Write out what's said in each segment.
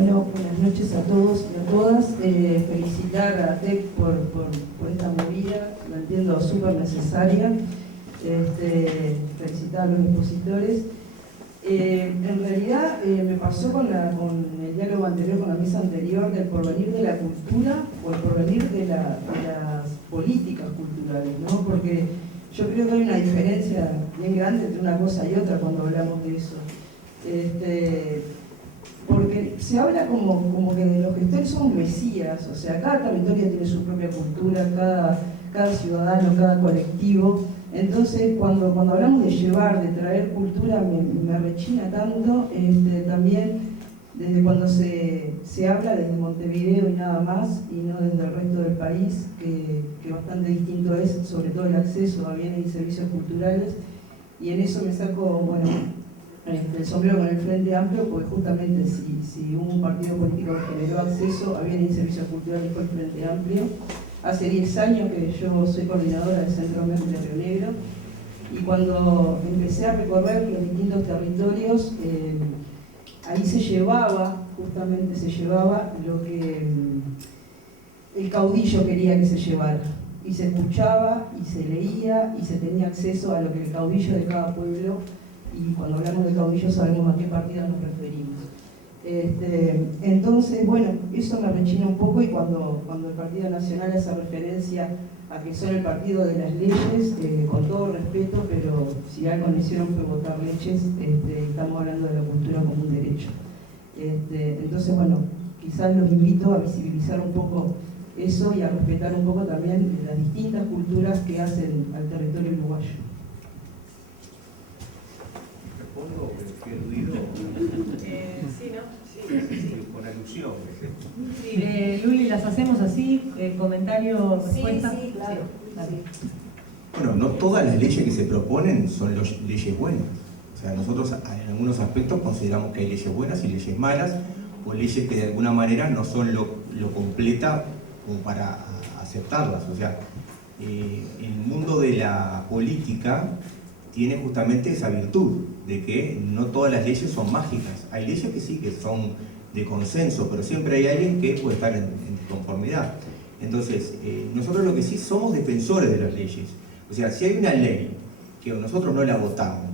Bueno, buenas noches a todos y a todas. Felicitar a TEC por esta movida, la entiendo súper necesaria. Felicitar a los expositores. En realidad me pasó con el diálogo anterior, con la mesa anterior, del porvenir de la cultura o el porvenir de las políticas culturales, ¿no? Porque yo creo que hay una diferencia bien grande entre una cosa y otra cuando hablamos de eso. Porque se habla como que los gestores son mesías, o sea, cada territorio tiene su propia cultura, cada ciudadano, cada colectivo. Entonces, cuando hablamos de llevar, de traer cultura, me rechina tanto, también desde cuando se habla desde Montevideo y nada más, y no desde el resto del país, que bastante distinto es, sobre todo el acceso a bienes y servicios culturales, y en eso me saco, bueno, el sombrero con el Frente Amplio, porque justamente si hubo un partido político que generó acceso a bienes y servicios culturales fue el Frente Amplio. Hace 10 años que yo soy coordinadora del Centro Ambiente de Río Negro, y cuando empecé a recorrer los distintos territorios, ahí justamente se llevaba lo que el caudillo quería que se llevara, y se escuchaba, y se leía, y se tenía acceso a lo que el caudillo de cada pueblo, y cuando hablamos de caudillo sabemos a qué partido nos referimos. Entonces, bueno, eso me rechina un poco, y cuando el Partido Nacional hace referencia a que son el partido de las leyes, con todo respeto, pero si algo no hicieron fue votar leyes, estamos hablando de la cultura como un derecho. Entonces, bueno, quizás los invito a visibilizar un poco eso y a respetar un poco también las distintas culturas que hacen al territorio uruguayo. ¿Respondo? ¿Qué ruido? Sí, ¿no? Sí. Con alusión. Sí, Luli, las hacemos así, comentario, respuesta. Sí, claro. Sí. Bueno, no todas las leyes que se proponen son leyes buenas. O sea, nosotros en algunos aspectos consideramos que hay leyes buenas y leyes malas, o leyes que de alguna manera no son lo completa como para aceptarlas. O sea, el mundo de la política tiene justamente esa virtud de que no todas las leyes son mágicas. Hay leyes que sí, que son de consenso, pero siempre hay alguien que puede estar en disconformidad. Entonces, nosotros lo que sí somos defensores de las leyes. O sea, si hay una ley que nosotros no la votamos,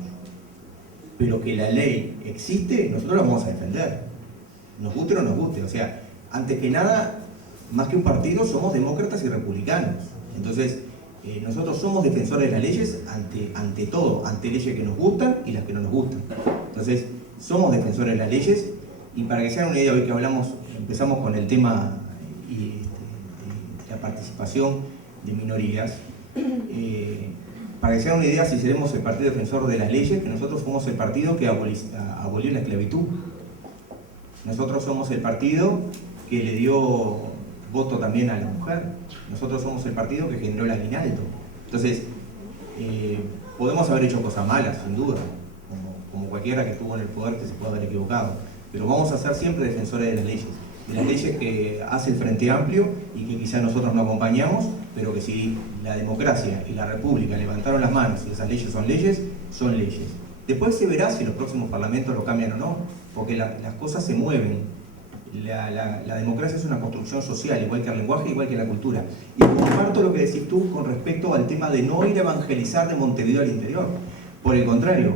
pero que la ley existe, nosotros la vamos a defender. Nos guste o no nos guste. O sea, antes que nada, más que un partido, somos demócratas y republicanos. Entonces, nosotros somos defensores de las leyes ante todo, ante leyes que nos gustan y las que no nos gustan. Entonces, somos defensores de las leyes, y para que se hagan una idea, hoy que empezamos con el tema de la participación de minorías, para que se hagan una idea, si seremos el partido defensor de las leyes, que nosotros fuimos el partido que abolió la esclavitud. Nosotros somos el partido que le dio voto también a la mujer. Nosotros somos el partido que generó el aguinaldo. Entonces, podemos haber hecho cosas malas, sin duda, como cualquiera que estuvo en el poder que se puede haber equivocado, pero vamos a ser siempre defensores de las leyes que hace el Frente Amplio y que quizás nosotros no acompañamos, pero que si la democracia y la república levantaron las manos y esas leyes son leyes, son leyes. Después se verá si los próximos parlamentos lo cambian o no, porque las cosas se mueven. La democracia es una construcción social, igual que el lenguaje, igual que la cultura. Y comparto lo que decís tú con respecto al tema de no ir a evangelizar de Montevideo al interior. Por el contrario,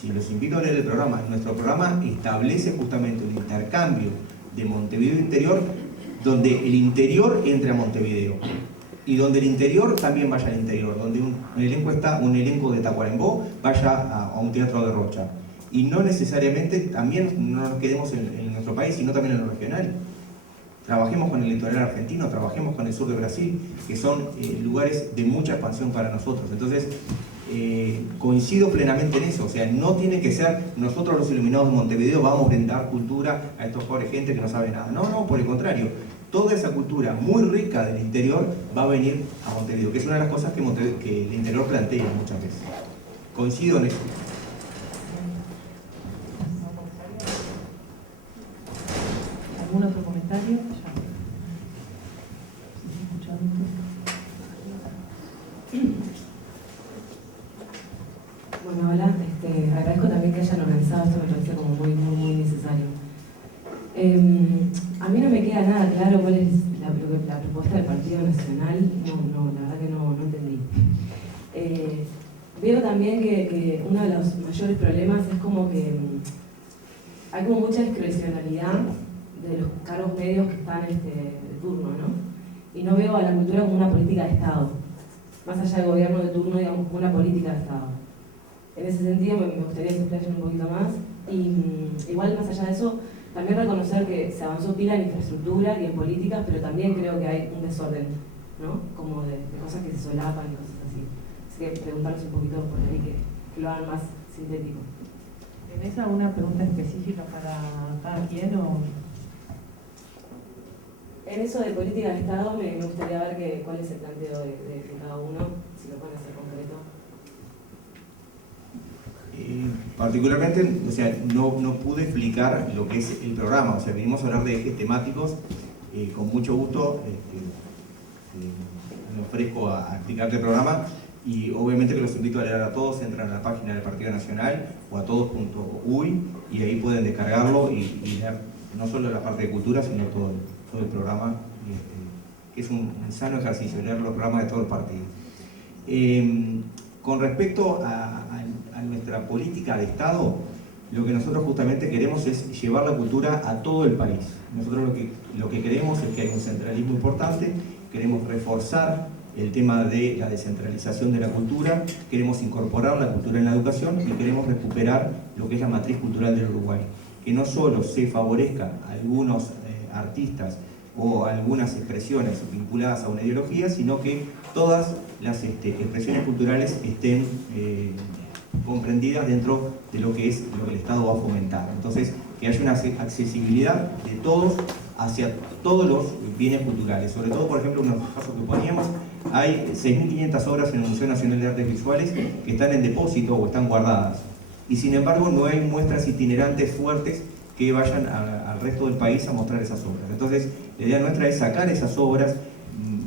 si los invito a leer el programa, nuestro programa establece justamente un intercambio de Montevideo interior, donde el interior entre a Montevideo y donde el interior también vaya al interior, donde un elenco de Tacuarembó vaya a un teatro de Rocha. Y no necesariamente también no nos quedemos en nuestro país, sino también en lo regional. Trabajemos con el litoral argentino, trabajemos con el sur de Brasil, que son lugares de mucha expansión para nosotros. Entonces, coincido plenamente en eso. O sea, no tiene que ser nosotros los iluminados de Montevideo vamos a brindar cultura a estos pobres gente que no sabe nada. No, por el contrario. Toda esa cultura muy rica del interior va a venir a Montevideo, que es una de las cosas que el interior plantea muchas veces. Coincido en eso. ¿Algún otro comentario? Bueno, hola, agradezco también que hayan organizado esto, me parece como muy necesario. queda nada claro cuál es la propuesta del Partido Nacional. No, la verdad que no entendí. Veo también que uno de los mayores problemas es como que hay como mucha discrecionalidad de los cargos medios que están de turno, ¿no? Y no veo a la cultura como una política de Estado, más allá del gobierno de turno, digamos, como una política de Estado. En ese sentido me gustaría que se explayen un poquito más. Y igual, más allá de eso, también reconocer que se avanzó pila en infraestructura y en políticas, pero también creo que hay un desorden, ¿no? Como de cosas que se solapan y cosas así. Así que preguntarles un poquito por ahí que lo hagan más sintético. ¿Tenés alguna pregunta específica para cada quien o...? En eso de política de Estado me gustaría ver cuál es el planteo de cada uno, si lo pueden hacer concreto. Particularmente, o sea, no pude explicar lo que es el programa, o sea, venimos a hablar de ejes temáticos, con mucho gusto me ofrezco a explicarte el programa y obviamente que los invito a leer a todos, entran a la página del Partido Nacional o a todos.uy y ahí pueden descargarlo y leer no solo la parte de cultura, sino todo el programa, que es un sano ejercicio, leer los programas de todo el partido. Con respecto a nuestra política de Estado, lo que nosotros justamente queremos es llevar la cultura a todo el país. Nosotros lo que queremos es que hay un centralismo importante, queremos reforzar el tema de la descentralización de la cultura, queremos incorporar la cultura en la educación y queremos recuperar lo que es la matriz cultural del Uruguay. Que no solo se favorezca a algunos artistas o algunas expresiones vinculadas a una ideología, sino que todas las expresiones culturales estén comprendidas dentro de lo que el Estado va a fomentar. Entonces, que haya una accesibilidad de todos hacia todos los bienes culturales. Sobre todo, por ejemplo, uno de los casos que poníamos, hay 6.500 obras en el Museo Nacional de Artes Visuales que están en depósito o están guardadas. Y sin embargo, no hay muestras itinerantes fuertes que vayan al resto del país a mostrar esas obras. Entonces, la idea nuestra es sacar esas obras,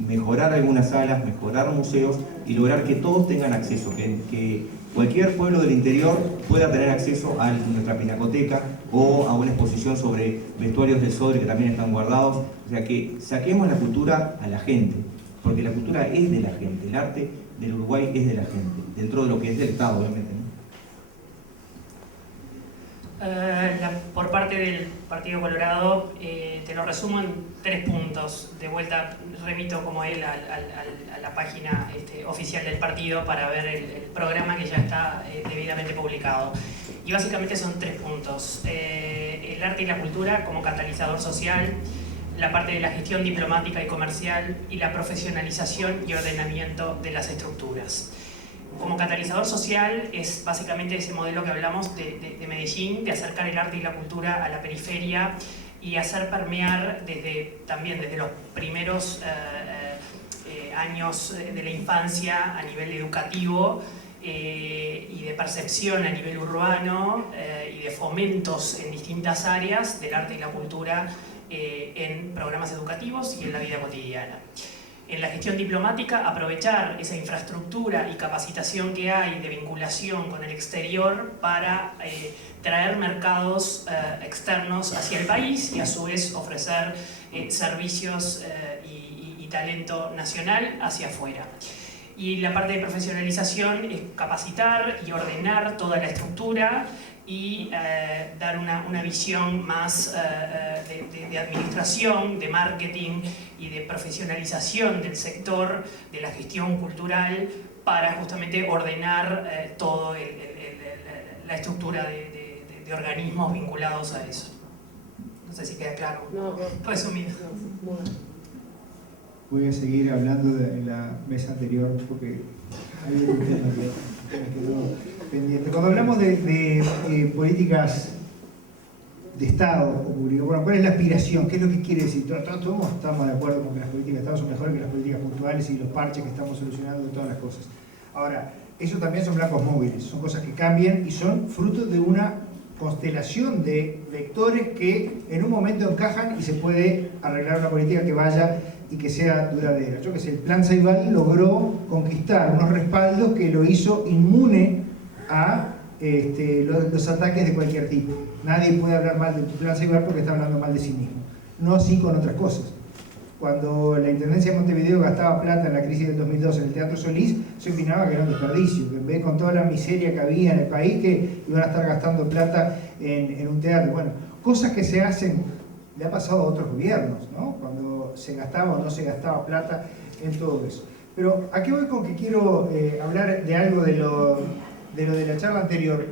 mejorar algunas salas, mejorar museos y lograr que todos tengan acceso, que cualquier pueblo del interior pueda tener acceso a nuestra pinacoteca o a una exposición sobre vestuarios del Sodre que también están guardados. O sea, que saquemos la cultura a la gente, porque la cultura es de la gente, el arte del Uruguay es de la gente, dentro de lo que es del Estado, obviamente, ¿no? Por parte del Partido Colorado, te lo resumo en 3 puntos. De vuelta remito como él a la página oficial del partido para ver el programa que ya está debidamente publicado. Y básicamente son 3 puntos. El arte y la cultura como catalizador social, la parte de la gestión diplomática y comercial y la profesionalización y ordenamiento de las estructuras. Como catalizador social es básicamente ese modelo que hablamos de Medellín, de acercar el arte y la cultura a la periferia y hacer permear también desde los primeros años de la infancia a nivel educativo y de percepción a nivel urbano y de fomentos en distintas áreas del arte y la cultura en programas educativos y en la vida cotidiana. En la gestión diplomática, aprovechar esa infraestructura y capacitación que hay de vinculación con el exterior para traer mercados externos hacia el país y a su vez ofrecer servicios y talento nacional hacia afuera. Y la parte de profesionalización es capacitar y ordenar toda la estructura y dar una visión más de administración, de marketing y de profesionalización del sector de la gestión cultural para justamente ordenar toda la estructura de organismos vinculados a eso. No sé si queda claro, resumido. Voy a seguir hablando en la mesa anterior porque hay un tema que me quedó pendiente. Cuando hablamos de políticas de Estado o público, bueno, ¿cuál es la aspiración? ¿Qué es lo que quiere decir? Todos estamos de acuerdo con que las políticas de Estado son mejores que las políticas puntuales y los parches que estamos solucionando de todas las cosas. Ahora, eso también son blancos móviles, son cosas que cambian y son fruto de una constelación de vectores que en un momento encajan y se puede arreglar una política que vaya y que sea duradera. Yo que sé, el Plan Ceibal logró conquistar unos respaldos que lo hizo inmune a los ataques de cualquier tipo. Nadie puede hablar mal de tu Plan Ceibal porque está hablando mal de sí mismo. no así con otras cosas. Cuando la Intendencia de Montevideo gastaba plata en la crisis del 2002 en el Teatro Solís, se opinaba que era un desperdicio, que en vez con toda la miseria que había en el país, que iban a estar gastando plata en un teatro. Bueno, cosas que se hacen, le ha pasado a otros gobiernos, ¿no? Cuando se gastaba o no se gastaba plata en todo eso. Pero aquí voy con que quiero hablar de algo de lo de la charla anterior.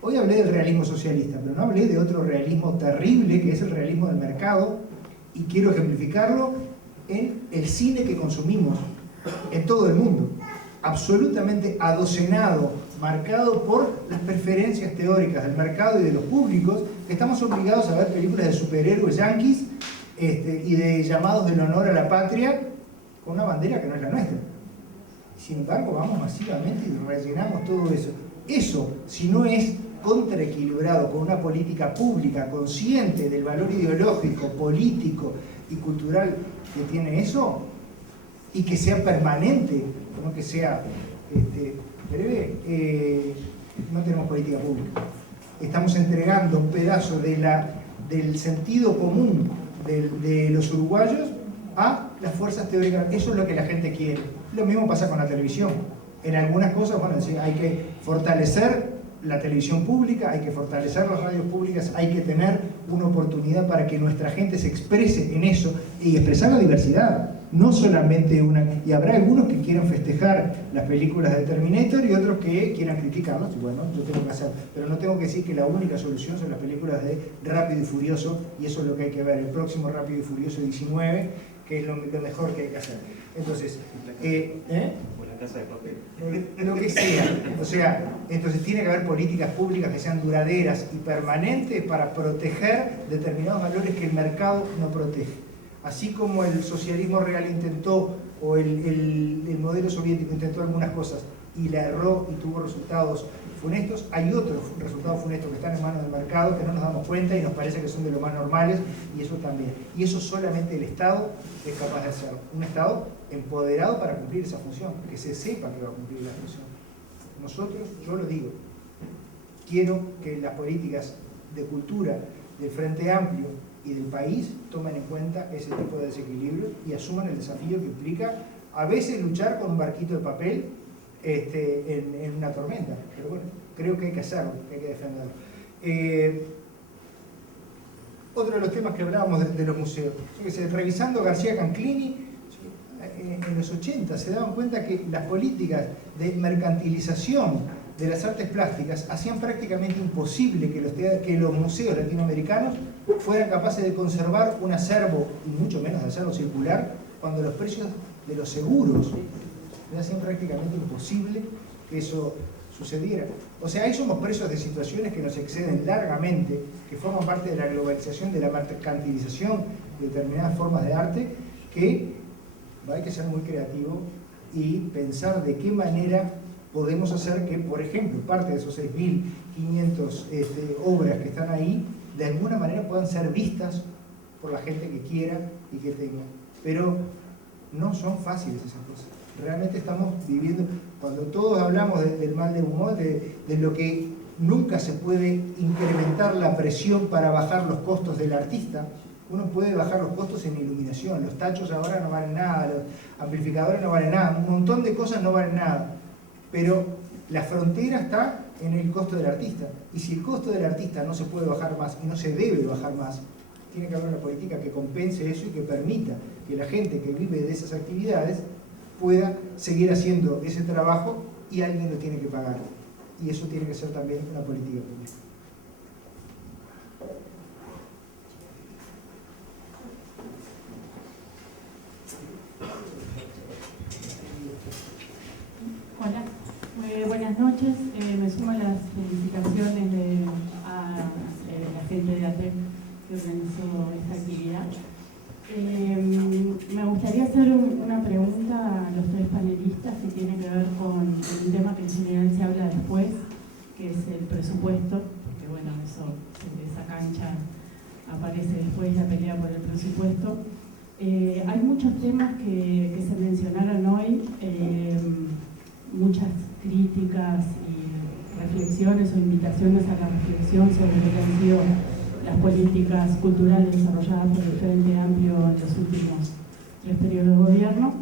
Hoy hablé del realismo socialista, pero no hablé de otro realismo terrible, que es el realismo del mercado, y quiero ejemplificarlo en el cine que consumimos en todo el mundo. Absolutamente adocenado, marcado por las preferencias teóricas del mercado y de los públicos, que estamos obligados a ver películas de superhéroes yanquis y de llamados del honor a la patria con una bandera que no es la nuestra. Sin embargo, vamos masivamente y rellenamos todo eso. Eso, si no es contraequilibrado con una política pública consciente del valor ideológico, político y cultural que tiene eso, y que sea permanente, no que sea breve, no tenemos política pública. Estamos entregando un pedazo del sentido común de los uruguayos a las fuerzas teóricas. Eso es lo que la gente quiere. Lo mismo pasa con la televisión. En algunas cosas, bueno, sí, hay que fortalecer la televisión pública, hay que fortalecer las radios públicas, hay que tener una oportunidad para que nuestra gente se exprese en eso y expresar la diversidad, no solamente una. Y habrá algunos que quieran festejar las películas de Terminator y otros que quieran criticarlas, y bueno, yo tengo que hacer, pero no tengo que decir que la única solución son las películas de Rápido y Furioso, y eso es lo que hay que ver, el próximo Rápido y Furioso 19, que es lo mejor que hay que hacer. Entonces, Casa de Papel. Lo que sea. O sea, entonces tiene que haber políticas públicas que sean duraderas y permanentes para proteger determinados valores que el mercado no protege. Así como el socialismo real intentó, o el modelo soviético intentó algunas cosas y la erró y tuvo resultados funestos, hay otros resultados funestos que están en manos del mercado que no nos damos cuenta y nos parece que son de lo más normales, y eso también. Y eso solamente el Estado es capaz de hacerlo. Un Estado empoderado para cumplir esa función, que se sepa que va a cumplir la función. Nosotros, yo lo digo, quiero que las políticas de cultura del Frente Amplio y del país tomen en cuenta ese tipo de desequilibrios y asuman el desafío que implica a veces luchar con un barquito de papel en una tormenta, pero bueno, creo que hay que hacerlo, que hay que defenderlo. Otro de los temas que hablábamos de los museos, revisando García Canclini, en los 80 se daban cuenta que las políticas de mercantilización de las artes plásticas hacían prácticamente imposible que los museos latinoamericanos fueran capaces de conservar un acervo, y mucho menos de hacerlo circular, cuando los precios de los seguros le hacían prácticamente imposible que eso sucediera. O sea, ahí somos presos de situaciones que nos exceden largamente, que forman parte de la globalización, de la mercantilización de determinadas formas de arte, que hay que ser muy creativo y pensar de qué manera podemos hacer que, por ejemplo, parte de esos 6.500 obras que están ahí, de alguna manera puedan ser vistas por la gente que quiera y que tenga. Pero no son fáciles esas cosas. Realmente estamos viviendo, cuando todos hablamos del mal de humor, de lo que nunca se puede incrementar la presión para bajar los costos del artista. Uno puede bajar los costos en iluminación, los tachos ahora no valen nada, los amplificadores no valen nada, un montón de cosas no valen nada, pero la frontera está en el costo del artista, y si el costo del artista no se puede bajar más y no se debe bajar más, tiene que haber una política que compense eso y que permita que la gente que vive de esas actividades pueda seguir haciendo ese trabajo, y alguien lo tiene que pagar, y eso tiene que ser también una política pública. Hola, buenas noches. Me sumo a las felicitaciones a la gente de ATEC que organizó esta actividad. Me gustaría hacer una pregunta a los tres panelistas que tiene que ver con un tema que en general se habla después, que es el presupuesto, porque bueno, esa cancha aparece después, la pelea por el presupuesto. Hay muchos temas que se mencionaron hoy, muchas críticas y reflexiones o invitaciones a la reflexión sobre lo que han sido las políticas culturales desarrolladas por el Frente Amplio en los últimos 3 periodos de gobierno.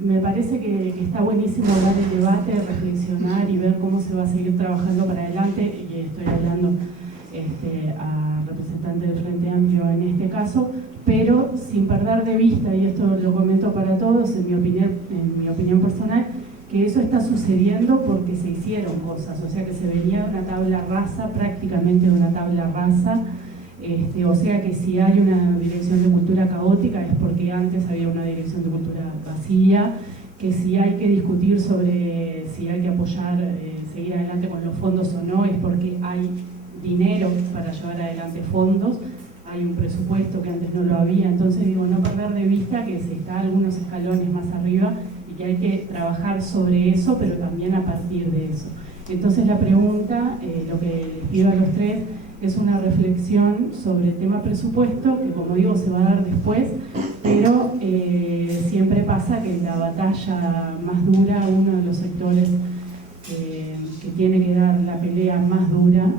Me parece que está buenísimo dar el debate, reflexionar y ver cómo se va a seguir trabajando para adelante, y estoy hablando a representantes del Frente Amplio en este caso, pero sin perder de vista, y esto lo comento para todos, en mi opinión personal, que eso está sucediendo porque se hicieron cosas, o sea que se venía de una tabla rasa, prácticamente de una tabla rasa, o sea que si hay una dirección de cultura caótica es porque antes había una dirección de cultura vacía, que si hay que discutir sobre si hay que apoyar, seguir adelante con los fondos o no, es porque hay dinero para llevar adelante fondos, hay un presupuesto que antes no lo había, entonces digo, no perder de vista que se está algunos escalones más arriba y que hay que trabajar sobre eso, pero también a partir de eso. Entonces la pregunta, lo que les pido a los tres, es una reflexión sobre el tema presupuesto, que como digo se va a dar después, pero siempre pasa que en la batalla más dura, uno de los sectores que tiene que dar la pelea más dura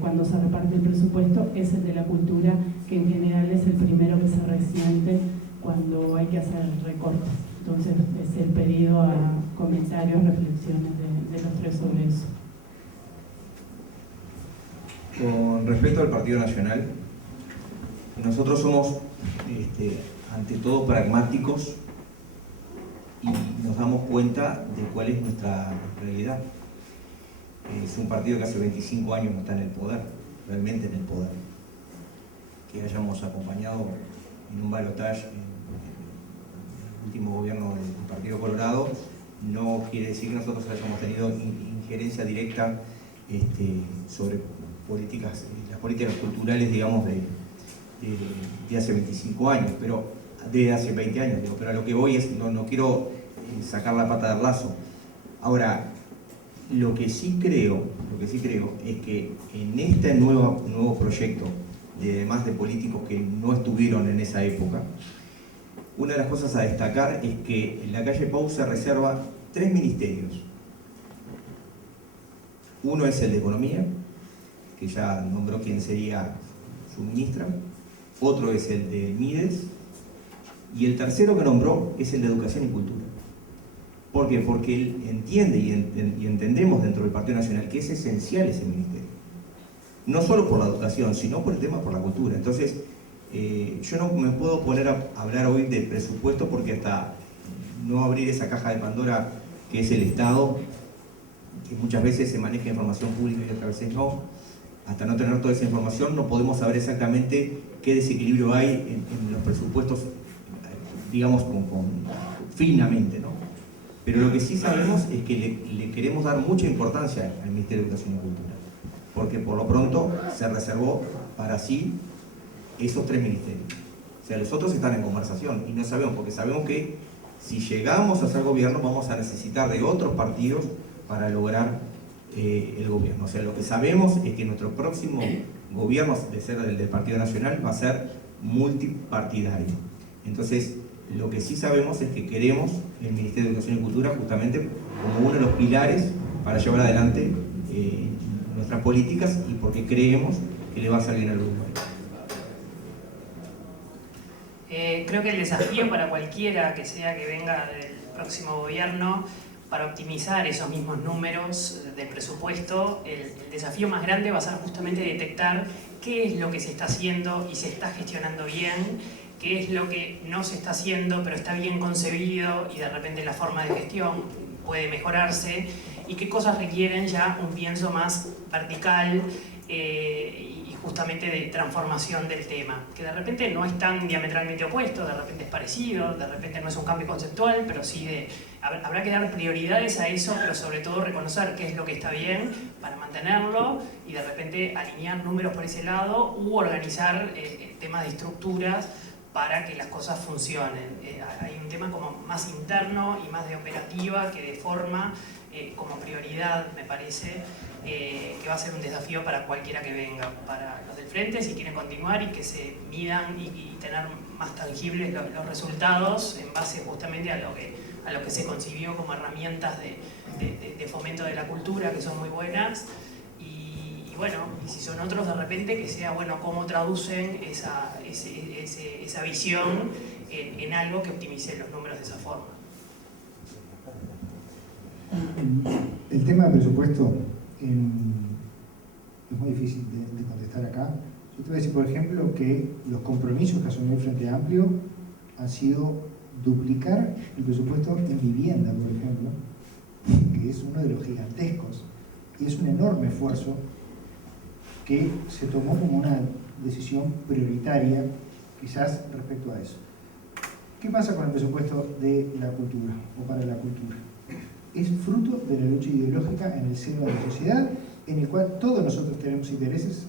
cuando se reparte el presupuesto es el de la cultura, que en general es el primero que se resiente cuando hay que hacer recortes. Entonces es el pedido a comentarios, reflexiones de los tres sobre eso. Con respecto al Partido Nacional, nosotros somos ante todo pragmáticos y nos damos cuenta de cuál es nuestra realidad. Es un partido que hace 25 años no está en el poder, realmente en el poder. Que hayamos acompañado en un balotaje en el último gobierno del Partido Colorado no quiere decir que nosotros hayamos tenido injerencia directa sobre las políticas culturales, digamos, de hace 25 años, pero de hace 20 años, digo, pero a lo que voy es, no quiero sacar la pata del lazo. Ahora, lo que sí creo es que en este nuevo proyecto, además de políticos que no estuvieron en esa época, una de las cosas a destacar es que en la calle Pau se reserva 3 ministerios. Uno es el de Economía, que ya nombró quién sería su ministra, otro es el de Mides, y el tercero que nombró es el de Educación y Cultura. ¿Por qué? Porque él entiende y entendemos dentro del Partido Nacional que es esencial ese ministerio. No solo por la educación, sino por el tema por la cultura. Entonces, yo no me puedo poner a hablar hoy del presupuesto porque hasta no abrir esa caja de Pandora que es el Estado, que muchas veces se maneja información pública y otras veces no, hasta no tener toda esa información no podemos saber exactamente qué desequilibrio hay en los presupuestos, digamos, finamente, ¿no? Pero lo que sí sabemos es que le queremos dar mucha importancia al Ministerio de Educación y Cultura, porque por lo pronto se reservó para sí esos 3 ministerios. O sea, los otros están en conversación y no sabemos, porque sabemos que si llegamos a ser gobierno vamos a necesitar de otros partidos para lograr el gobierno. O sea, lo que sabemos es que nuestro próximo gobierno, de ser del Partido Nacional, va a ser multipartidario. Entonces, lo que sí sabemos es que queremos el Ministerio de Educación y Cultura justamente como uno de los pilares para llevar adelante nuestras políticas y porque creemos que le va a salir bien al Uruguay. Creo que el desafío para cualquiera que sea que venga del próximo gobierno para optimizar esos mismos números del presupuesto, el desafío más grande va a ser justamente detectar qué es lo que se está haciendo y se está gestionando bien, qué es lo que no se está haciendo pero está bien concebido y de repente la forma de gestión puede mejorarse, y qué cosas requieren ya un pienso más vertical y justamente de transformación del tema, que de repente no es tan diametralmente opuesto, de repente es parecido, de repente no es un cambio conceptual, pero sí habrá que dar prioridades a eso, pero sobre todo reconocer qué es lo que está bien para mantenerlo y de repente alinear números por ese lado u organizar temas de estructuras para que las cosas funcionen. Hay un tema como más interno y más de operativa que de forma como prioridad, me parece, que va a ser un desafío para cualquiera que venga, para los del frente si quieren continuar y que se midan y tener más tangibles los resultados en base justamente a lo que se concibió como herramientas de fomento de la cultura, que son muy buenas, y bueno, y si son otros de repente que sea, bueno, cómo traducen esa visión en algo que optimice los números de esa forma. El tema del presupuesto es muy difícil de contestar acá. Yo te voy a decir, por ejemplo, que los compromisos que asumió el Frente Amplio han sido duplicar el presupuesto en vivienda, por ejemplo, que es uno de los gigantescos, y es un enorme esfuerzo que se tomó como una decisión prioritaria, quizás respecto a eso. ¿Qué pasa con el presupuesto de la cultura o para la cultura? Es fruto de la lucha ideológica en el seno de la sociedad, en el cual todos nosotros tenemos intereses,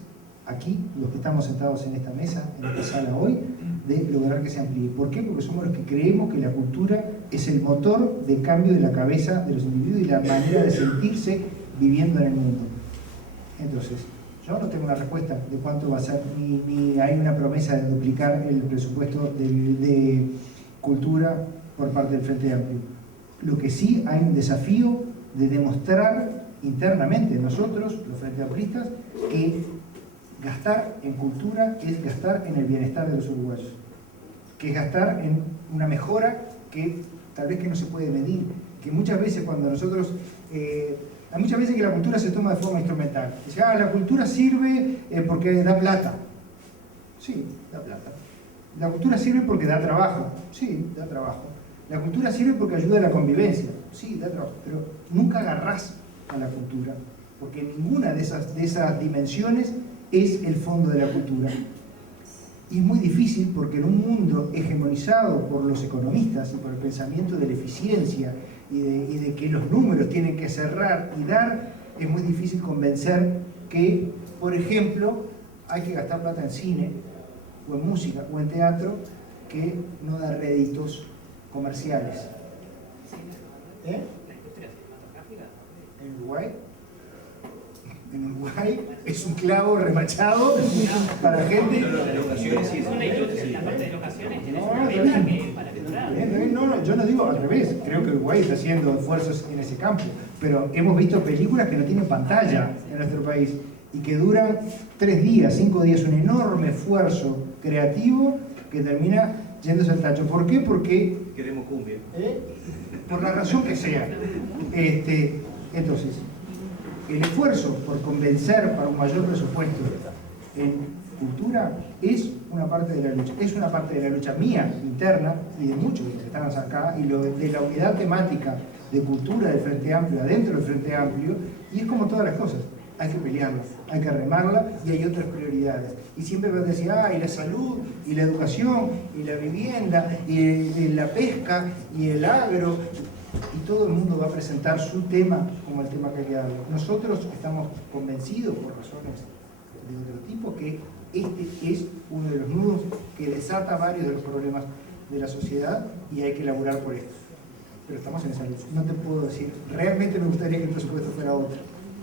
aquí, los que estamos sentados en esta mesa, en esta sala hoy, de lograr que se amplíe. ¿Por qué? Porque somos los que creemos que la cultura es el motor de cambio de la cabeza de los individuos y la manera de sentirse viviendo en el mundo. Entonces, yo no tengo una respuesta de cuánto va a ser, ni hay una promesa de duplicar el presupuesto de cultura por parte del Frente Amplio. Lo que sí hay un desafío de demostrar internamente nosotros, los Frente Amplistas, que gastar en cultura es gastar en el bienestar de los uruguayos, que es gastar en una mejora que tal vez que no se puede medir, que muchas veces cuando nosotros... hay muchas veces que la cultura se toma de forma instrumental. Dice, la cultura sirve porque da plata. Sí, da plata. La cultura sirve porque da trabajo. Sí, da trabajo. La cultura sirve porque ayuda a la convivencia. Sí, da trabajo. Pero nunca agarrás a la cultura, porque ninguna de esas dimensiones es el fondo de la cultura. Y es muy difícil porque en un mundo hegemonizado por los economistas y por el pensamiento de la eficiencia y de que los números tienen que cerrar y dar, es muy difícil convencer que, por ejemplo, hay que gastar plata en cine, o en música, o en teatro, que no da réditos comerciales. ¿Eh? ¿En Uruguay? En Uruguay es un clavo remachado para gente... La parte de locaciones tenés una beta que para mejorar. No, yo no digo al revés, creo que Uruguay está haciendo esfuerzos en ese campo, pero hemos visto películas que no tienen pantalla en nuestro país y que duran 3 días, 5 días, un enorme esfuerzo creativo que termina yéndose al tacho. ¿Por qué? Porque... Queremos cumbia. Por la razón que sea. Entonces, el esfuerzo por convencer para un mayor presupuesto en cultura es una parte de la lucha. Es una parte de la lucha mía, interna, y de muchos de los que están acá, y de la unidad temática de cultura del Frente Amplio, adentro del Frente Amplio, y es como todas las cosas. Hay que pelearla, hay que remarla, y hay otras prioridades. Y siempre vas a decir, y la salud, y la educación, y la vivienda, y la pesca, y el agro, y todo el mundo va a presentar su tema como el tema que hay que darle. Nosotros estamos convencidos, por razones de otro tipo, que este es uno de los nudos que desata varios de los problemas de la sociedad y hay que laburar por esto. Pero estamos en esa lucha. No te puedo decir, realmente me gustaría que el presupuesto fuera otro.